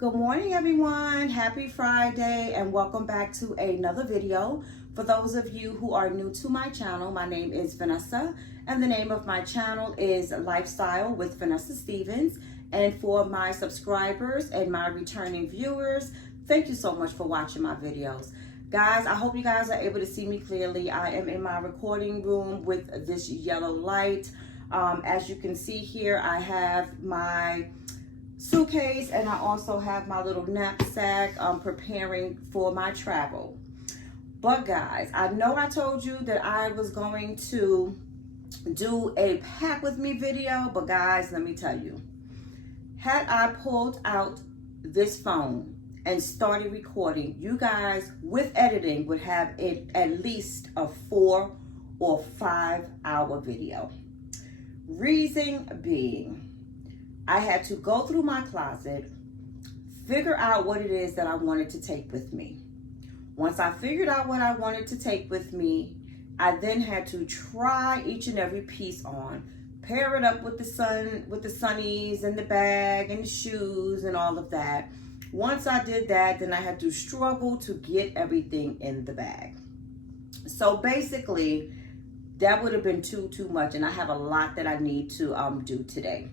Good morning, everyone. Happy Friday and welcome back to another video. For those of you who are new to my channel, my name is Vanessa and the name of my channel is Lifestyle with Vanessa Stevens. And for my subscribers and my returning viewers, thank you so much for watching my videos. Guys, I hope you guys are able to see me clearly. I am in my recording room with this yellow light. As you can see here, I have my suitcase and I also have my little knapsack preparing for my travel. But guys, I know I told you that I was going to do a pack with me video, but guys, let me tell you, had I pulled out this phone and started recording, you guys with editing would have it at least a 4 or 5 hour video. Reason being, I had to go through my closet, figure out what it is that I wanted to take with me. Once I figured out what I wanted to take with me, I then had to try each and every piece on, pair it up with the sunnies and the bag and the shoes and all of that. Once I did that, then I had to struggle to get everything in the bag. So basically, that would have been too much, and I have a lot that I need to do today.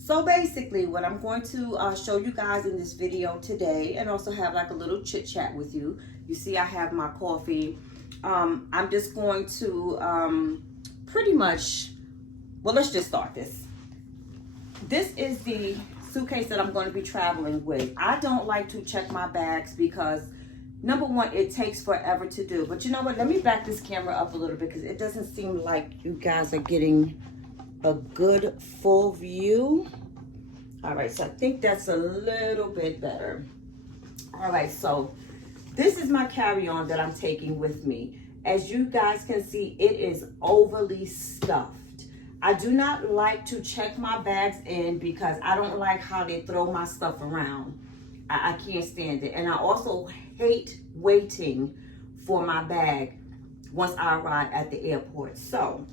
So basically, what I'm going to show you guys in this video today, and also have like a little chit chat with you. You see, I have my coffee. I'm just going to pretty much, well, let's just start this. This is the suitcase that I'm going to be traveling with. I don't like to check my bags because, number one, it takes forever to do. But you know what? Let me back this camera up a little bit because it doesn't seem like you guys are getting a good full view. All right, so I think that's a little bit better. All right, so this is my carry-on that I'm taking with me. As you guys can see, it is overly stuffed. I do not like to check my bags in because I don't like how they throw my stuff around. I can't stand it. And I also hate waiting for my bag once I arrive at the airport. So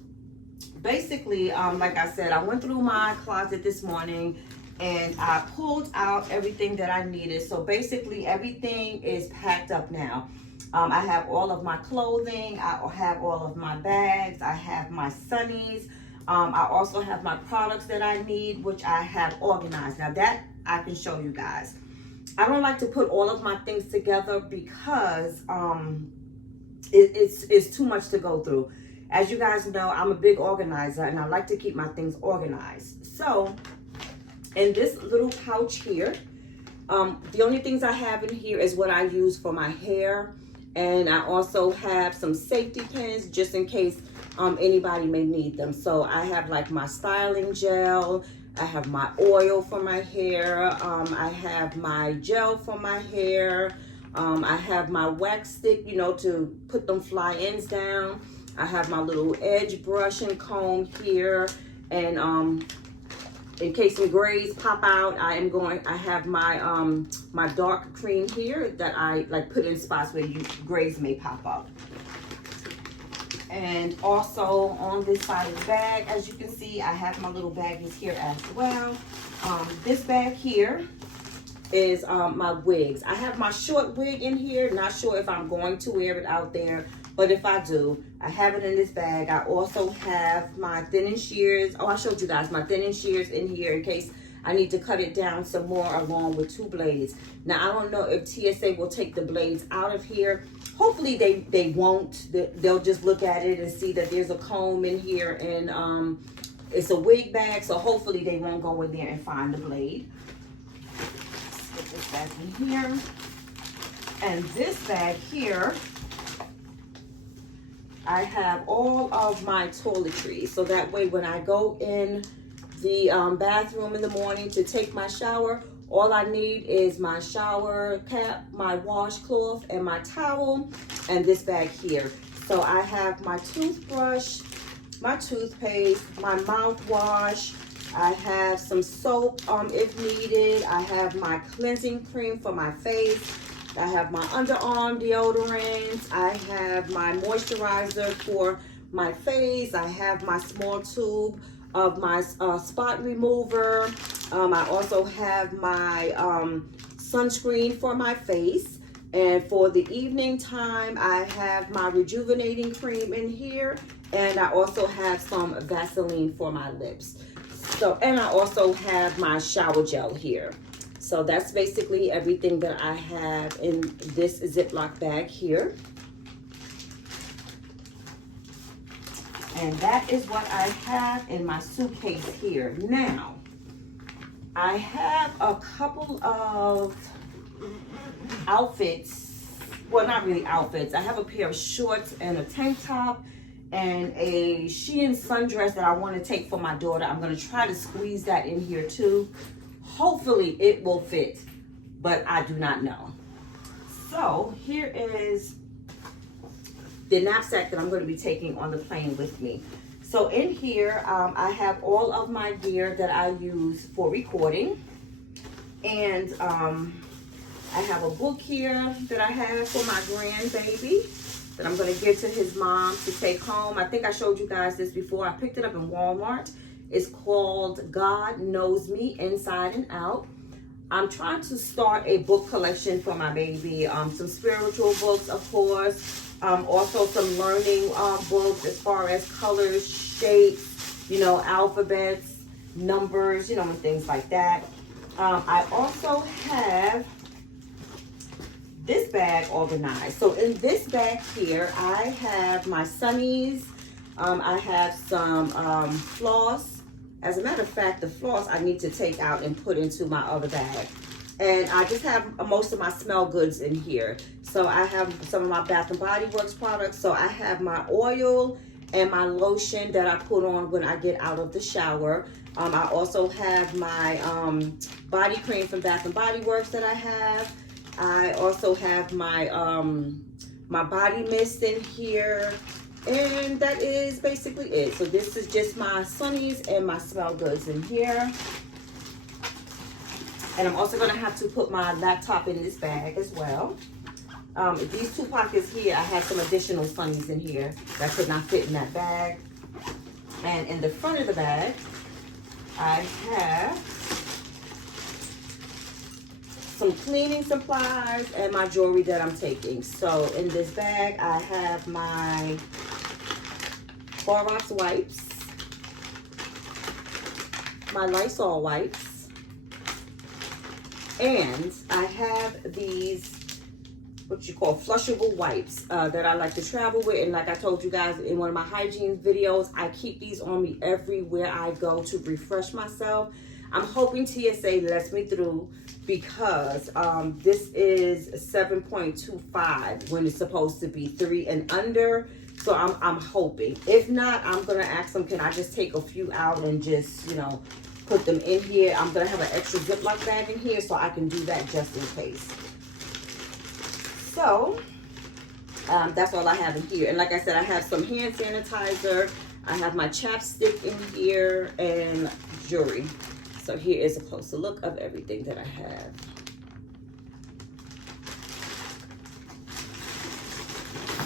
basically, like I said, I went through my closet this morning and I pulled out everything that I needed. So basically everything is packed up now. I have all of my clothing, I have all of my bags, I have my sunnies. I also have my products that I need, which I have organized. Now that I can show you guys. I don't like to put all of my things together because it's too much to go through. As you guys know, I'm a big organizer and I like to keep my things organized. So in this little pouch here, the only things I have in here is what I use for my hair. And I also have some safety pins just in case anybody may need them. So I have like my styling gel, I have my oil for my hair, I have my gel for my hair, I have my wax stick, you know, to put them fly ends down. I have my little edge brush and comb here, and in case some grays pop out, I have my my dark cream here that I like put in spots where grays may pop up. And also on this side of the bag, as you can see, I have my little baggies here as well. This bag here is my wigs. I have my short wig in here. Not sure if I'm going to wear it out there, but if I do, I have it in this bag. I also have my thinning shears. Oh, I showed you guys my thinning shears in here in case I need to cut it down some more along with 2 blades. Now, I don't know if TSA will take the blades out of here. Hopefully they won't. They'll just look at it and see that there's a comb in here and it's a wig bag. So hopefully they won't go in there and find the blade. Let's get this back in here. And this bag here, I have all of my toiletries. So that way when I go in the bathroom in the morning to take my shower, all I need is my shower cap, my washcloth, and my towel, and this bag here. So I have my toothbrush, my toothpaste, my mouthwash. I have some soap if needed. I have my cleansing cream for my face. I have my underarm deodorant. I have my moisturizer for my face. I have my small tube of my spot remover. I also have my sunscreen for my face. And for the evening time, I have my rejuvenating cream in here. And I also have some Vaseline for my lips. So, and I also have my shower gel here. So that's basically everything that I have in this Ziploc bag here. And that is what I have in my suitcase here. Now, I have a couple of outfits. Well, not really outfits. I have a pair of shorts and a tank top and a Shein sundress that I want to take for my daughter. I'm going to try to squeeze that in here too. Hopefully it will fit, but I do not know. So here is the knapsack that I'm going to be taking on the plane with me. So in here, I have all of my gear that I use for recording. And I have a book here that I have for my grandbaby that I'm going to give to his mom to take home. I think I showed you guys this before. I picked it up in Walmart. It's called God Knows Me Inside and Out. I'm trying to start a book collection for my baby. Some spiritual books, of course. Also some learning books as far as colors, shapes, you know, alphabets, numbers, you know, and things like that. I also have this bag organized. So in this bag here, I have my sunnies. I have some floss. As a matter of fact, the floss I need to take out and put into my other bag. And I just have most of my smell goods in here. So I have some of my Bath and Body Works products. So I have my oil and my lotion that I put on when I get out of the shower. I also have my body cream from Bath and Body Works that I have. I also have my my body mist in here. And that is basically it. So this is just my sunnies and my smell goods in here. And I'm also going to have to put my laptop in this bag as well. These two pockets here, I have some additional sunnies in here that could not fit in that bag. And in the front of the bag, I have some cleaning supplies and my jewelry that I'm taking. So in this bag, I have my Clorox wipes, my Lysol wipes, and I have these, what you call flushable wipes that I like to travel with. And like I told you guys in one of my hygiene videos, I keep these on me everywhere I go to refresh myself. I'm hoping TSA lets me through because this is 7.25 when it's supposed to be 3 and under. So I'm hoping. If not, I'm going to ask them, can I just take a few out and just, you know, put them in here. I'm going to have an extra Ziploc bag in here so I can do that just in case. So that's all I have in here. And like I said, I have some hand sanitizer. I have my chapstick in here and jewelry. So here is a closer look of everything that I have.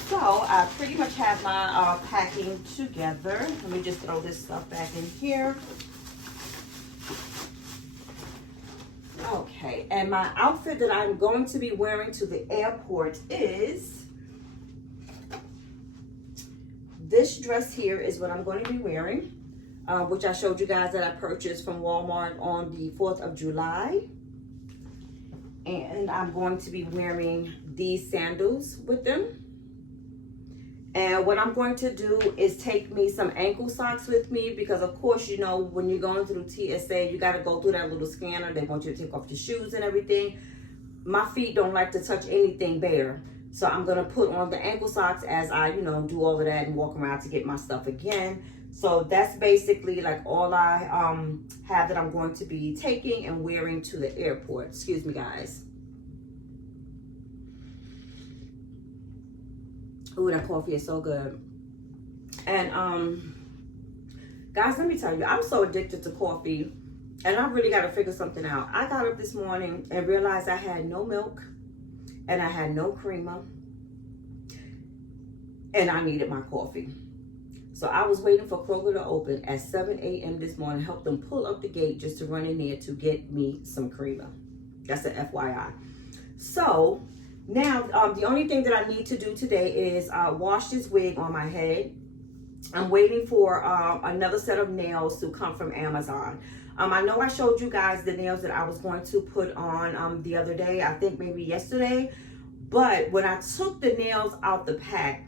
So I pretty much have my packing together. Let me just throw this stuff back in here. Okay, and my outfit that I'm going to be wearing to the airport is this dress here is what I'm going to be wearing, which I showed you guys that I purchased from Walmart on the 4th of July. And I'm going to be wearing these sandals with them. And what I'm going to do is take me some ankle socks with me because, of course, you know, when you're going through TSA, you got to go through that little scanner. They want you to take off your shoes and everything. My feet don't like to touch anything bare. So I'm going to put on the ankle socks as I, you know, do all of that and walk around to get my stuff again. So that's basically like all I have that I'm going to be taking and wearing to the airport. Excuse me, guys. Ooh, that coffee is so good. And guys, let me tell you, I'm so addicted to coffee and I really got to figure something out. I got up this morning and realized I had no milk and I had no creamer and I needed my coffee. So I was waiting for Kroger to open at 7 a.m. this morning, help them pull up the gate just to run in there to get me some creamer. That's an FYI. So now the only thing that I need to do today is wash this wig on my head. I'm waiting for another set of nails to come from Amazon. I know I showed you guys the nails that I was going to put on the other day, I think maybe yesterday. But when I took the nails out the pack,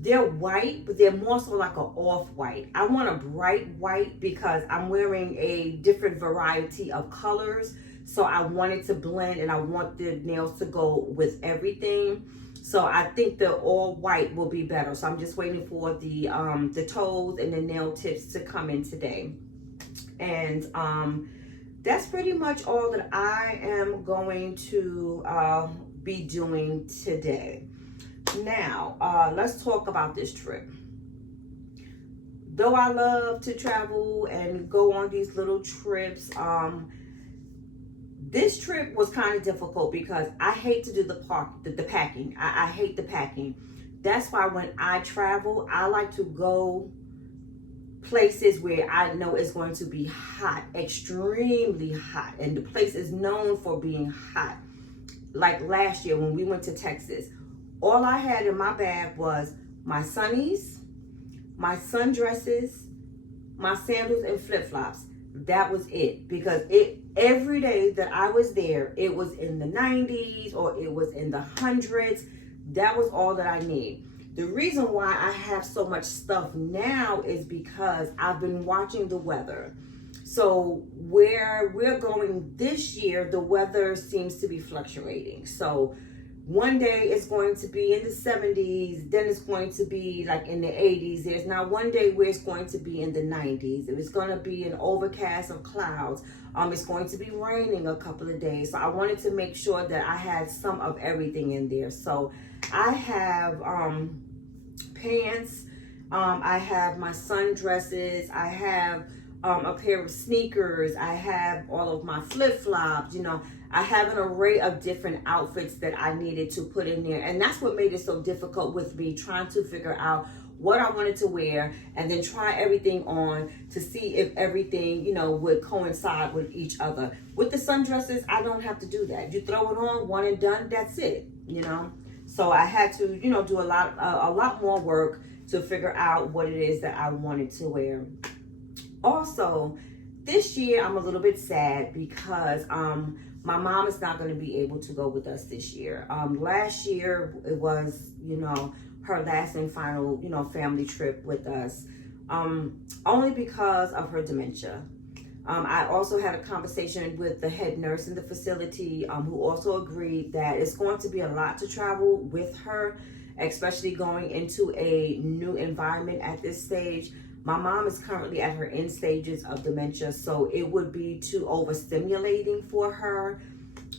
they're white, but they're more so like an off-white. I want a bright white because I'm wearing a different variety of colors. So I want it to blend and I want the nails to go with everything. So I think the all white will be better. So I'm just waiting for the toes and the nail tips to come in today. And that's pretty much all that I am going to be doing today. Now, let's talk about this trip. Though I love to travel and go on these little trips, this trip was kind of difficult because I hate to do the packing. I hate the packing. That's why when I travel, I like to go places where I know it's going to be hot, extremely hot. And the place is known for being hot. Like last year when we went to Texas, all I had in my bag was my sunnies, my sundresses, my sandals and flip-flops. That was it, because every day that I was there, it was in the 90s or it was in the hundreds. That was all that I need. The reason why I have so much stuff now is because I've been watching the weather. So where we're going this year, the weather seems to be fluctuating. So one day it's going to be in the 70s, then it's going to be like in the 80s. There's not one day where it's going to be in the 90s. It's going to be an overcast of clouds. It's going to be raining a couple of days. So I wanted to make sure that I had some of everything in there. So I have pants, I have my sundresses, I have a pair of sneakers, I have all of my flip-flops, you know. I have an array of different outfits that I needed to put in there. And that's what made it so difficult with me trying to figure out what I wanted to wear and then try everything on to see if everything, you know, would coincide with each other. With the sundresses, I don't have to do that. You throw it on, one and done, that's it, you know. So I had to, you know, do a lot more work to figure out what it is that I wanted to wear. Also, this year I'm a little bit sad because my mom is not going to be able to go with us this year. Last year it was, you know, her last and final, you know, family trip with us, only because of her dementia. I also had a conversation with the head nurse in the facility, who also agreed that it's going to be a lot to travel with her, especially going into a new environment at this stage. My mom is currently at her end stages of dementia, so it would be too overstimulating for her.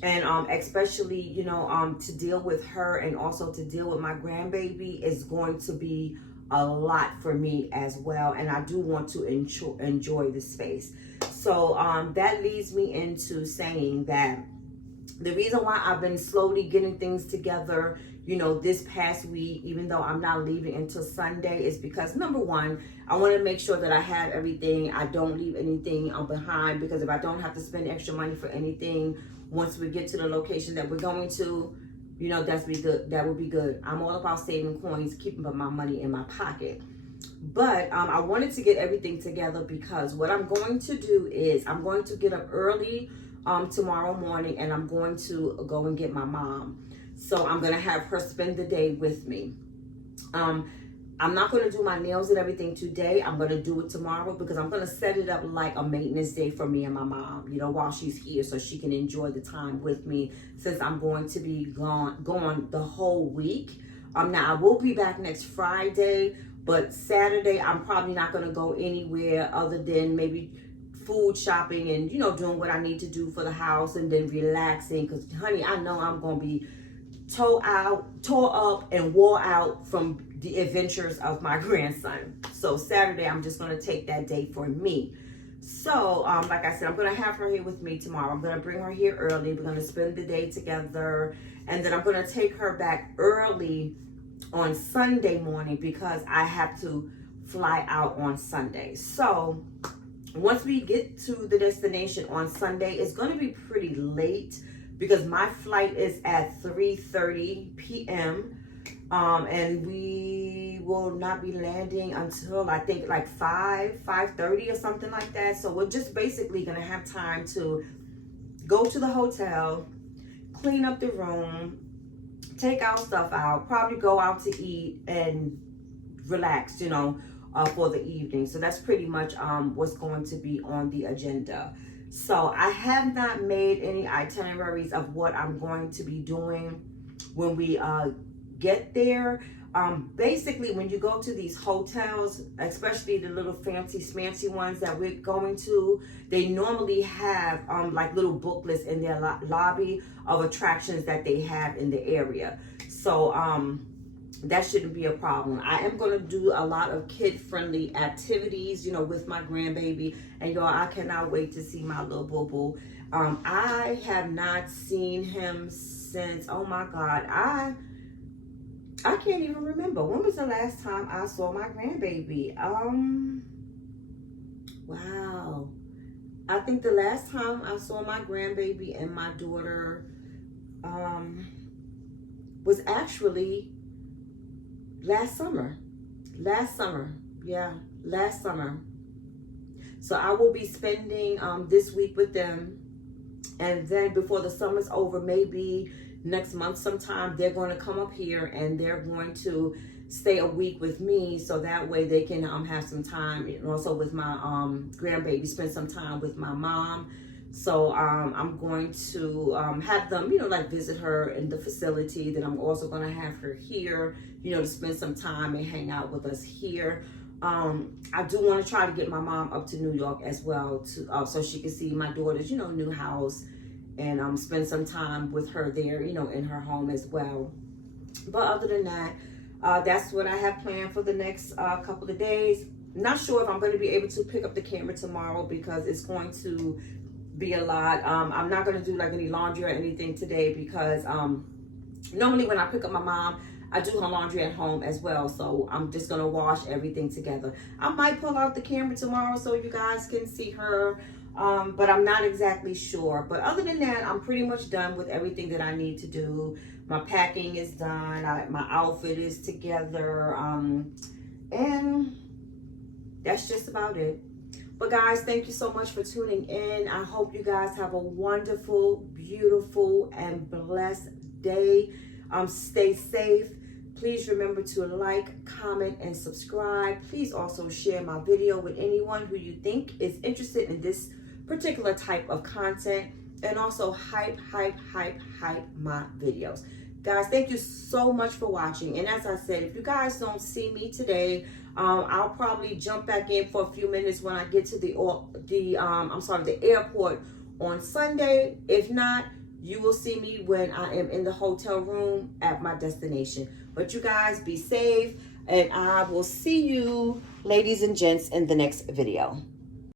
And especially, you know, to deal with her and also to deal with my grandbaby is going to be a lot for me as well. And I do want to enjoy the space. So that leads me into saying that the reason why I've been slowly getting things together, you know, this past week, even though I'm not leaving until Sunday, is because number one, I want to make sure that I have everything. I don't leave anything behind, because if I don't have to spend extra money for anything, once we get to the location that we're going to, you know, that would be good. I'm all about saving coins, keeping my money in my pocket. But I wanted to get everything together because what I'm going to do is I'm going to get up early tomorrow morning and I'm going to go and get my mom. So I'm going to have her spend the day with me. I'm not going to do my nails and everything today. I'm going to do it tomorrow because I'm going to set it up like a maintenance day for me and my mom, you know, while she's here, so she can enjoy the time with me since I'm going to be gone the whole week. Now I will be back next Friday, but Saturday I'm probably not going to go anywhere other than maybe food shopping and, you know, doing what I need to do for the house and then relaxing, because honey, I know I'm going to be tore up and wore out from the adventures of my grandson. So Saturday, I'm just going to take that day for me. So, like I said, I'm going to have her here with me tomorrow. I'm going to bring her here early. We're going to spend the day together. And then I'm going to take her back early on Sunday morning because I have to fly out on Sunday. So once we get to the destination on Sunday, it's going to be pretty late because my flight is at 3:30 p.m. And we will not be landing until I think like 5:30 or something like that. So we're just basically gonna have time to go to the hotel, clean up the room, take our stuff out, probably go out to eat and relax, you know, for the evening. So that's pretty much what's going to be on the agenda. So I have not made any itineraries of what I'm going to be doing when we get there. Basically, when you go to these hotels, especially the little fancy smancy ones that we're going to, they normally have like little booklets in their lobby of attractions that they have in the area. So that shouldn't be a problem. I am going to do a lot of kid-friendly activities, you know, with my grandbaby. And y'all, I cannot wait to see my little boo-boo. I have not seen him since, oh my God, I can't even remember. When was the last time I saw my grandbaby? Wow. I think the last time I saw my grandbaby and my daughter was actually last summer. Yeah, last summer. So I will be spending this week with them. And then before the summer's over, maybe next month sometime, they're going to come up here and they're going to stay a week with me, so that way they can have some time, and also with my grandbaby, spend some time with my mom. So I'm going to have them, you know, like visit her in the facility. Then I'm also going to have her here, you know, to spend some time and hang out with us here. I do want to try to get my mom up to New York as well, to so she can see my daughter's, you know, new house, and spend some time with her there, you know, in her home as well. But other than that, that's what I have planned for the next couple of days. Not sure if I'm going to be able to pick up the camera tomorrow because it's going to be a lot. I'm not going to do like any laundry or anything today because normally when I pick up my mom, I do her laundry at home as well. So I'm just going to wash everything together. I might pull out the camera tomorrow so you guys can see her. But I'm not exactly sure. But other than that, I'm pretty much done with everything that I need to do. My packing is done. My outfit is together. And that's just about it. But guys, thank you so much for tuning in. I hope you guys have a wonderful, beautiful, and blessed day. Stay safe. Please remember to like, comment, and subscribe. Please also share my video with anyone who you think is interested in this particular type of content, and also hype my videos. Guys, thank you so much for watching. And as I said, if you guys don't see me today, I'll probably jump back in for a few minutes when I get to the airport on Sunday. If not, you will see me when I am in the hotel room at my destination. But you guys be safe, and I will see you, ladies and gents, in the next video.